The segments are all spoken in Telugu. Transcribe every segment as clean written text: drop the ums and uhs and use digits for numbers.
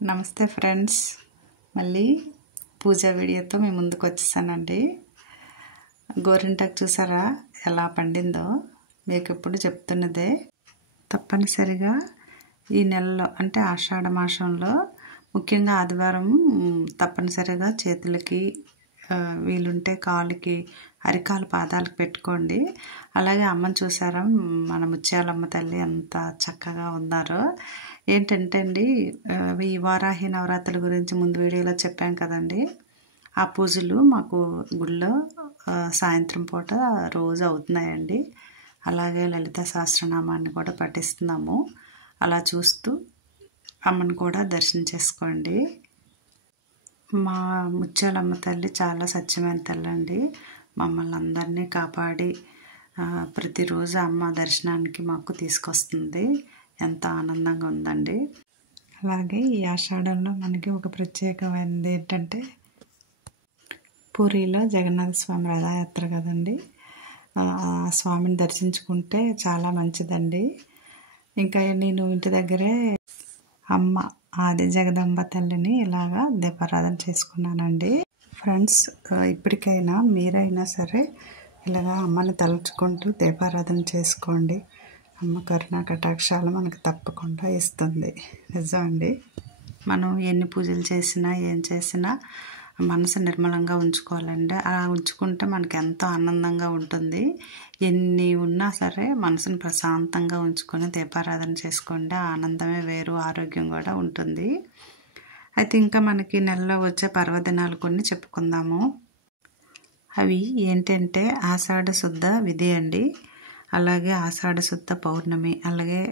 నమస్తే ఫ్రెండ్స్, మళ్ళీ పూజా వీడియోతో మీ ముందుకు వచ్చేసానండి. గోరింటాకు చూసారా ఎలా పండిందో? మీకు ఎప్పుడు చెప్తున్నదే. తప్పనిసరిగా ఈ నెలలో అంటే ఆషాఢ మాసంలో ముఖ్యంగా ఆదివారం తప్పనిసరిగా చేతులకి వీలుంటే కాళ్ళకి అరికాలు పాదాలకు పెట్టుకోండి. అలాగే అమ్మని చూసారా, మన ముత్యాలమ్మ తల్లి ఎంత చక్కగా ఉన్నారో. ఏంటంటే అండి, ఈ వారాహి నవరాత్రుల గురించి ముందు వీడియోలో చెప్పాం కదండి. ఆ పూజలు మాకు గుళ్ళో సాయంత్రం పూట రోజు అవుతున్నాయండి. అలాగే లలిత సహస్రనామాన్ని కూడా పఠిస్తున్నాము. అలా చూస్తూ అమ్మని కూడా దర్శనం చేసుకోండి. మా ముత్యాలమ్మ తల్లి చాలా సత్యమైన తల్లి అండి. మమ్మల్ని అందరినీ కాపాడి ప్రతిరోజు అమ్మ దర్శనానికి మాకు తీసుకొస్తుంది. ఎంత ఆనందంగా ఉందండి. అలాగే ఈ ఆషాఢంలో మనకి ఒక ప్రత్యేకమైనది ఏంటంటే, పూరిలో జగన్నాథ స్వామి రథయాత్ర కదండి. ఆ స్వామిని దర్శించుకుంటే చాలా మంచిదండి. ఇంకా నేను ఇంటి దగ్గరే అమ్మ ఆది జగదంబ తల్లిని ఇలాగా దీపారాధన చేసుకున్నానండి. ఫ్రెండ్స్, ఇప్పటికైనా మీరైనా సరే ఇలాగా అమ్మని తలుచుకుంటూ దీపారాధన చేసుకోండి. అమ్మ కరుణ కటాక్షాలు మనకు తప్పకుండా ఇస్తుంది. నిజం అండి. మనం ఎన్ని పూజలు చేసినా ఏం చేసినా మనసు నిర్మలంగా ఉంచుకోవాలండి. అలా ఉంచుకుంటే మనకి ఎంతో ఆనందంగా ఉంటుంది. ఎన్ని ఉన్నా సరే మనసును ప్రశాంతంగా ఉంచుకొని దీపారాధన చేసుకోండి. ఆనందమే వేరు, ఆరోగ్యం కూడా ఉంటుంది. అయితే ఇంకా మనకి నెలలో వచ్చే పర్వదినాలు కొన్ని చెప్పుకుందాము. అవి ఏంటంటే ఆషాఢ శుద్ధ విధి అండి. అలాగే ఆషాఢ శుద్ధ పౌర్ణమి. అలాగే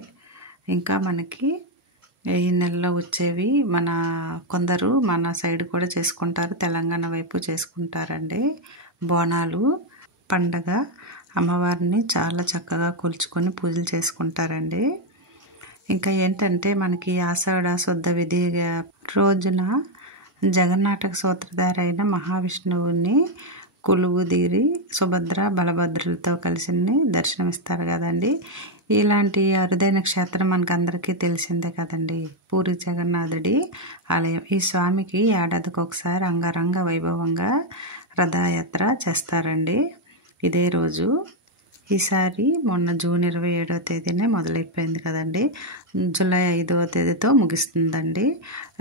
ఇంకా మనకి ఈ నెలలో వచ్చేవి కొందరు మన సైడ్ కూడా చేసుకుంటారు, తెలంగాణ వైపు చేసుకుంటారండి. బోనాలు పండగ అమ్మవారిని చాలా చక్కగా కొలుచుకొని పూజలు చేసుకుంటారండి. ఇంకా ఏంటంటే మనకి ఆషాఢ శుద్ధ విధి రోజున జగన్నాటక సూత్రధారి అయిన మహావిష్ణువుని కొలువుదీరి సుభద్ర బలభద్రులతో కలిసి దర్శనమిస్తారు కదండి. ఇలాంటి అరుదైన క్షేత్రం మనకు అందరికీ తెలిసిందే కదండి, పూరి జగన్నాథుడి ఆలయం. ఈ స్వామికి ఏడాదికి ఒకసారి అంగరంగ వైభవంగా రథయాత్ర చేస్తారండి. ఇదే రోజు ఈసారి మొన్న జూన్ 27వ తేదీనే మొదలైపోయింది కదండి. జూలై 5వ తేదీతో ముగిస్తుందండి.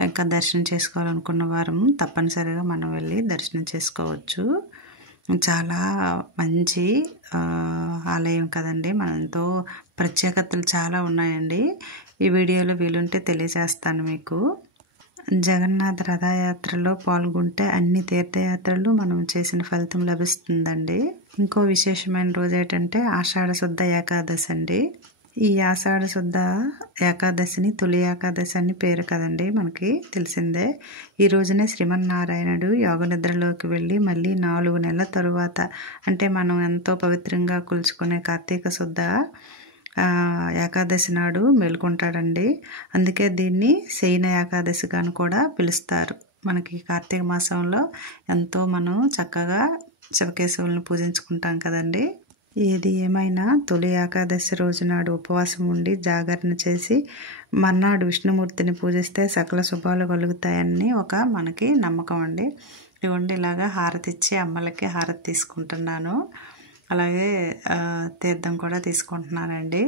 ఇంకా దర్శనం చేసుకోవాలనుకున్న వారం తప్పనిసరిగా మనం వెళ్ళి దర్శనం చేసుకోవచ్చు. చాలా మంచి ఆలయం కదండి. ఎంతో ప్రత్యేకతలు చాలా ఉన్నాయండి. ఈ వీడియోలో వీలుంటే తెలియజేస్తాను మీకు. జగన్నాథ రథయాత్రలో పాల్గొంటే అన్ని తీర్థయాత్రలు మనం చేసిన ఫలితం లభిస్తుందండి. ఇంకో విశేషమైన రోజు ఏంటంటే ఆషాఢ శుద్ధ ఏకాదశి అండి. ఈ ఆషాఢ శుద్ధ ఏకాదశిని తొలి ఏకాదశి అని పేరు కదండి, మనకి తెలిసిందే. ఈ రోజునే శ్రీమన్నారాయణుడు యోగ నిద్రలోకి వెళ్ళి మళ్ళీ 4 నెలల తరువాత, అంటే మనం ఎంతో పవిత్రంగా కొలుచుకునే కార్తీక శుద్ధ ఏకాదశి నాడు మేలుకుంటాడండి. అందుకే దీన్ని శయన ఏకాదశిగాను కూడా పిలుస్తారు. మనకి కార్తీక మాసంలో ఎంతో మనం చక్కగా శివకేశవులను పూజించుకుంటాం కదండి. ఏది ఏమైనా తొలి ఏకాదశి రోజు నాడు ఉపవాసం ఉండి జాగరణ చేసి మర్నాడు విష్ణుమూర్తిని పూజిస్తే సకల శుభాలు కలుగుతాయని మనకి నమ్మకం అండి. ఇవ్వండి, ఇలాగా హారతి ఇచ్చి అమ్మలకి హారతి తీసుకుంటున్నాను. అలాగే తీర్థం కూడా తీసుకుంటున్నానండి.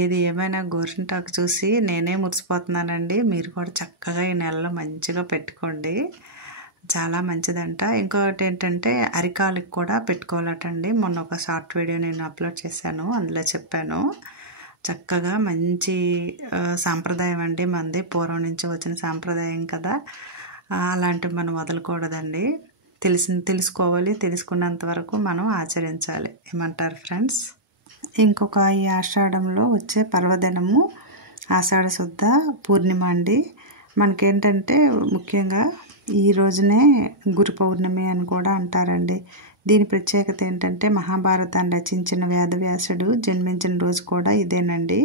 ఏది ఏమైనా గోరింటాకు చూసి నేనే మురిసిపోతున్నానండి. మీరు కూడా చక్కగా ఈ నెలలో మంచిగా పెట్టుకోండి, చాలా మంచిదంట. ఇంకొకటి ఏంటంటే అరికాలకు కూడా పెట్టుకోవాలటండి. మొన్న ఒక షార్ట్ వీడియో నేను అప్లోడ్ చేశాను, అందులో చెప్పాను. చక్కగా మంచి సాంప్రదాయం అండి మనది, పూర్వం నుంచి వచ్చిన సాంప్రదాయం కదా. అలాంటివి మనం వదలకూడదండి. తెలుసుకోవాలి, తెలుసుకున్నంత వరకు మనం ఆచరించాలి. ఏమంటారు ఫ్రెండ్స్? ఇంకొక ఈ ఆషాఢంలో వచ్చే పర్వదినము ఆషాఢ శుద్ధ పూర్ణిమ అండి. మనకేంటంటే ముఖ్యంగా ఈ రోజునే గురు పౌర్ణమి అని కూడా అంటారండి. దీని ప్రత్యేకత ఏంటంటే మహాభారతాన్ని రచించిన వేదవ్యాసుడు జన్మించిన రోజు కూడా ఇదేనండి.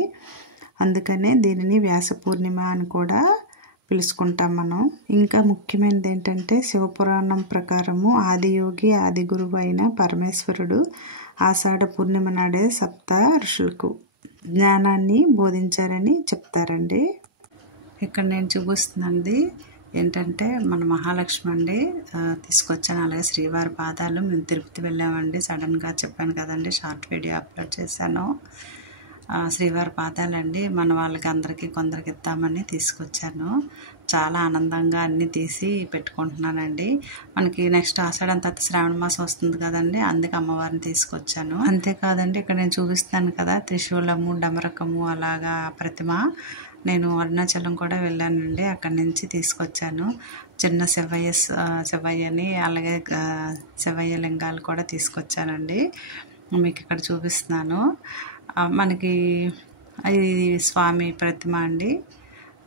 అందుకనే దీనిని వ్యాస పూర్ణిమ అని కూడా పిలుచుకుంటాం మనం. ఇంకా ముఖ్యమైనది ఏంటంటే శివపురాణం ప్రకారము ఆదియోగి ఆది గురువు అయిన పరమేశ్వరుడు ఆషాఢ పూర్ణిమ నాడే సప్త ఋషులకు జ్ఞానాన్ని బోధించారని చెప్తారండి. ఇక్కడ నేను చూపిస్తుందండి ఏంటంటే మన మహాలక్ష్మి అండి తీసుకొచ్చాను. అలాగే శ్రీవారి పాదాలు. మేము తిరుపతి వెళ్ళామండి. సడన్గా చెప్పాను కదండి, షార్ట్ వీడియో అప్లోడ్ చేశాను. శ్రీవారి పాదాలండి. మన వాళ్ళకి అందరికీ కొందరికి ఇద్దామని తీసుకొచ్చాను. చాలా ఆనందంగా అన్నీ తీసి పెట్టుకుంటున్నానండి. మనకి నెక్స్ట్ ఆషాఢం తర్వాత శ్రావణ మాసం వస్తుంది కదండి, అందుకే అమ్మవారిని తీసుకొచ్చాను. అంతేకాదండి, ఇక్కడ నేను చూపిస్తాను కదా త్రిశూలము, డమరకము అలాగా ప్రతిమ. నేను అరుణాచలం కూడా వెళ్ళానండి, అక్కడి నుంచి తీసుకొచ్చాను. చిన్న శివయ్యని అలాగే శివయ్య లింగాలు కూడా తీసుకొచ్చానండి. మీకు ఇక్కడ చూపిస్తున్నాను. మనకి ఇది స్వామి ప్రతిమ అండి,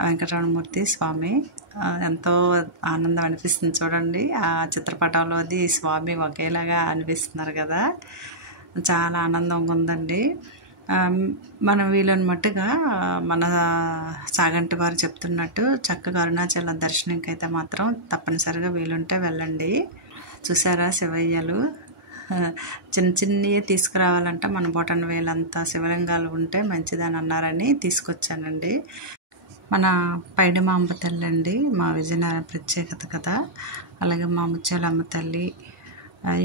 వెంకటరమణమూర్తి స్వామి. ఎంతో ఆనందం అనిపిస్తుంది చూడండి. ఆ చిత్రపటంలో అది స్వామి ఒకేలాగా అనిపిస్తున్నారు కదా, చాలా ఆనందంగా ఉందండి. మనం వీళ్ళని మట్టుగా మన సాగంటి వారు చెప్తున్నట్టు చక్కగా అరుణాచలం దర్శనంకి అయితే మాత్రం తప్పనిసరిగా వీలుంటే వెళ్ళండి. చూసారా శివయ్యలు చిన్న చిన్నవి తీసుకురావాలంటే మన బొటన వేలంతా శివలింగాలు ఉంటే మంచిదని అన్నారని తీసుకొచ్చానండి. మన పైడిమాంబ తల్లి అండి, మా విజయనగరం ప్రత్యేకత కదా. అలాగే మా ముత్యాలమ్మ తల్లి.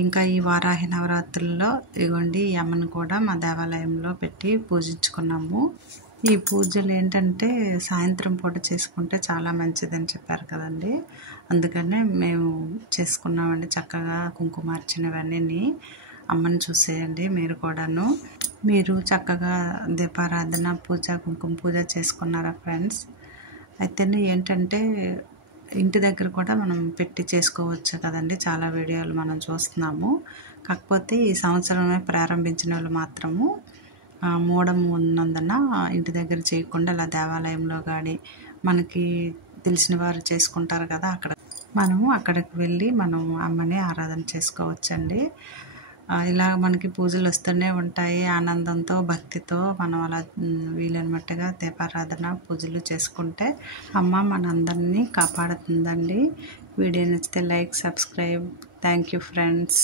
ఇంకా ఈ వారాహి నవరాత్రుల్లో ఇగోండి ఈ అమ్మను కూడా మా దేవాలయంలో పెట్టి పూజించుకున్నాము. ఈ పూజలు ఏంటంటే సాయంత్రం పూట చేసుకుంటే చాలా మంచిదని చెప్పారు కదండి, అందుకనే మేము చేసుకున్నామండి. చక్కగా కుంకుమార్చనవన్నీ అమ్మని చూసేయండి మీరు కూడాను. మీరు చక్కగా దీపారాధన పూజ కుంకుమ పూజ చేసుకున్నారా ఫ్రెండ్స్? అయితే ఏంటంటే ఇంటి దగ్గర కూడా మనం పెట్టి చేసుకోవచ్చు కదండి. చాలా వీడియోలు మనం చూస్తున్నాము. కాకపోతే ఈ సంవత్సరమే ప్రారంభించిన వాళ్ళు మాత్రము మూఢం ఉన్నందున ఇంటి దగ్గర చేయకుండా అలా దేవాలయంలో కానీ మనకి తెలిసిన వారు చేసుకుంటారు కదా, మనము అక్కడికి వెళ్ళి మనం అమ్మని ఆరాధన చేసుకోవచ్చండి. ఇలా మనకి పూజలు వస్తూనే ఉంటాయి. ఆనందంతో భక్తితో మనం అలా వీలైనట్టుగా దీపారాధన పూజలు చేసుకుంటే అమ్మ మనందరినీ కాపాడుతుందండి. వీడియో నచ్చితే like, subscribe. Thank you friends.